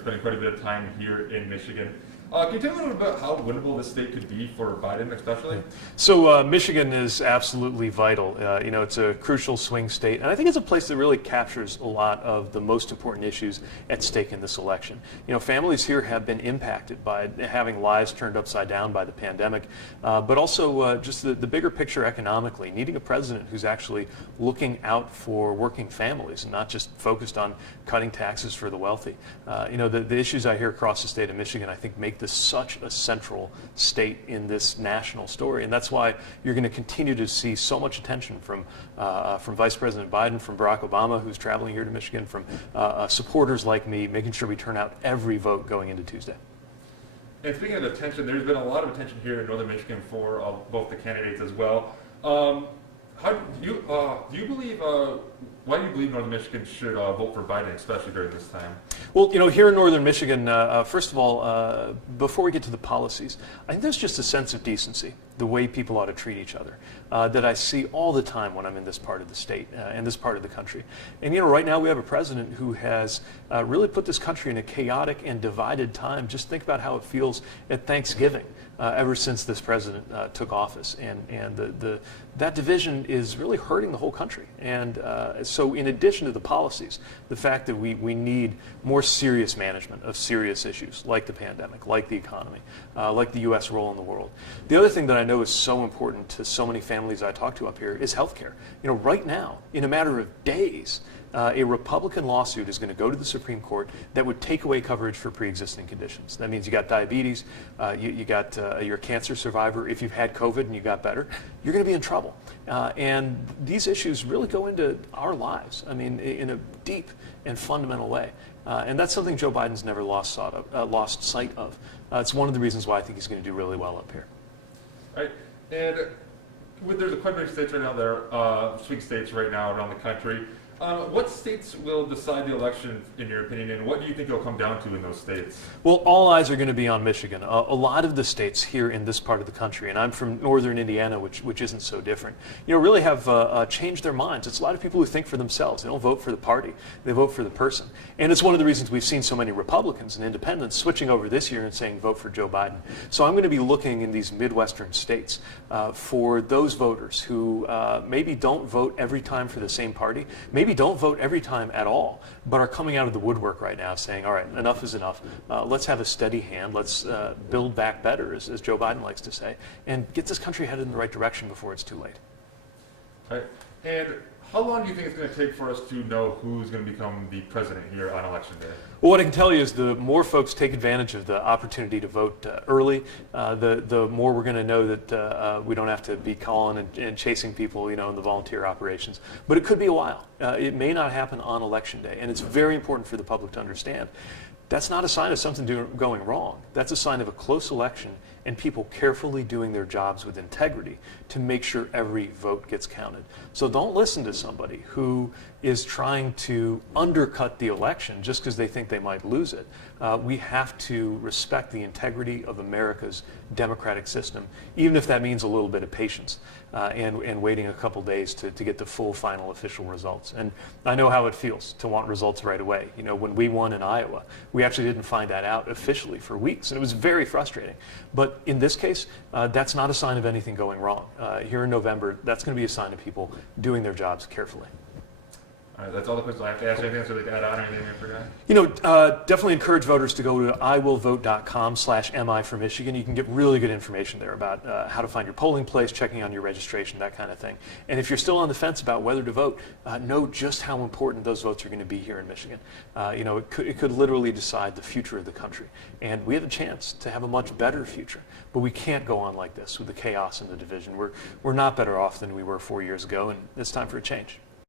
spending quite a bit of time here in Michigan. Can you tell me a little bit about how winnable this state could be for Biden, especially? So Michigan is absolutely vital. It's a crucial swing state, and I think it's a place that really captures a lot of the most important issues at stake in this election. Families here have been impacted by having lives turned upside down by the pandemic, but also just the bigger picture economically, needing a president who's actually looking out for working families and not just focused on cutting taxes for the wealthy. The issues I hear across the state of Michigan, I think, make this such a central state in this national story, and that's why you're going to continue to see so much attention from Vice President Biden, from Barack Obama, who's traveling here to Michigan, from supporters like me, making sure we turn out every vote going into Tuesday. And speaking of attention, there's been a lot of attention here in Northern Michigan for both the candidates as well. How do you believe? Why do you believe Northern Michigan should vote for Biden, especially during this time? Well, here in Northern Michigan, first of all, before we get to the policies, I think there's just a sense of decency, the way people ought to treat each other, that I see all the time when I'm in this part of the state and this part of the country. And right now we have a president who has really put this country in a chaotic and divided time. Just think about how it feels at Thanksgiving. Ever since this president took office, and that division is really hurting the whole country. And so in addition to the policies, the fact that we need more serious management of serious issues like the pandemic, like the economy, like the U.S. role in the world. The other thing that I know is so important to so many families I talk to up here is healthcare. Right now, in a matter of days, a Republican lawsuit is going to go to the Supreme Court that would take away coverage for pre-existing conditions. That means you got diabetes, you're a cancer survivor. If you've had COVID and you got better, you're going to be in trouble. And these issues really go into our lives, in a deep and fundamental way. And that's something Joe Biden's never lost sight of. It's one of the reasons why I think he's going to do really well up here. All right. And there's quite a few states right now that are swing states right now around the country. What states will decide the election, in your opinion, and what do you think it'll come down to in those states? Well, all eyes are going to be on Michigan. A lot of the states here in this part of the country, and I'm from northern Indiana, which isn't so different, really have changed their minds. It's a lot of people who think for themselves. They don't vote for the party. They vote for the person. And it's one of the reasons we've seen so many Republicans and independents switching over this year and saying vote for Joe Biden. So I'm going to be looking in these Midwestern states for those voters who maybe don't vote every time for the same party, maybe don't vote every time at all, but are coming out of the woodwork right now saying, all right, enough is enough. Let's have a steady hand. Let's build back better, as Joe Biden likes to say, and get this country headed in the right direction before it's too late. All right. And how long do you think it's going to take for us to know who's going to become the president here on Election Day? Well, what I can tell you is the more folks take advantage of the opportunity to vote early, the more we're going to know that we don't have to be calling and chasing people, in the volunteer operations. But it could be a while. It may not happen on Election Day, and it's very important for the public to understand. That's not a sign of something going wrong. That's a sign of a close election and people carefully doing their jobs with integrity to make sure every vote gets counted. So don't listen to somebody who is trying to undercut the election just because they think they might lose it. We have to respect the integrity of America's democratic system, even if that means a little bit of patience and waiting a couple days to get the full final official results. And I know how it feels to want results right away. When we won in Iowa, we actually didn't find that out officially for weeks, and it was very frustrating. But in this case, that's not a sign of anything going wrong. Here in November, that's going to be a sign of people doing their jobs carefully. All right, that's all the questions I have to ask. Anything else you'd like to add on or anything I forgot? Definitely encourage voters to go to iwillvote.com/MI for Michigan. You can get really good information there about how to find your polling place, checking on your registration, that kind of thing. And if you're still on the fence about whether to vote, know just how important those votes are going to be here in Michigan. It could literally decide the future of the country. And we have a chance to have a much better future. But we can't go on like this with the chaos and the division. We're not better off than we were 4 years ago, and it's time for a change.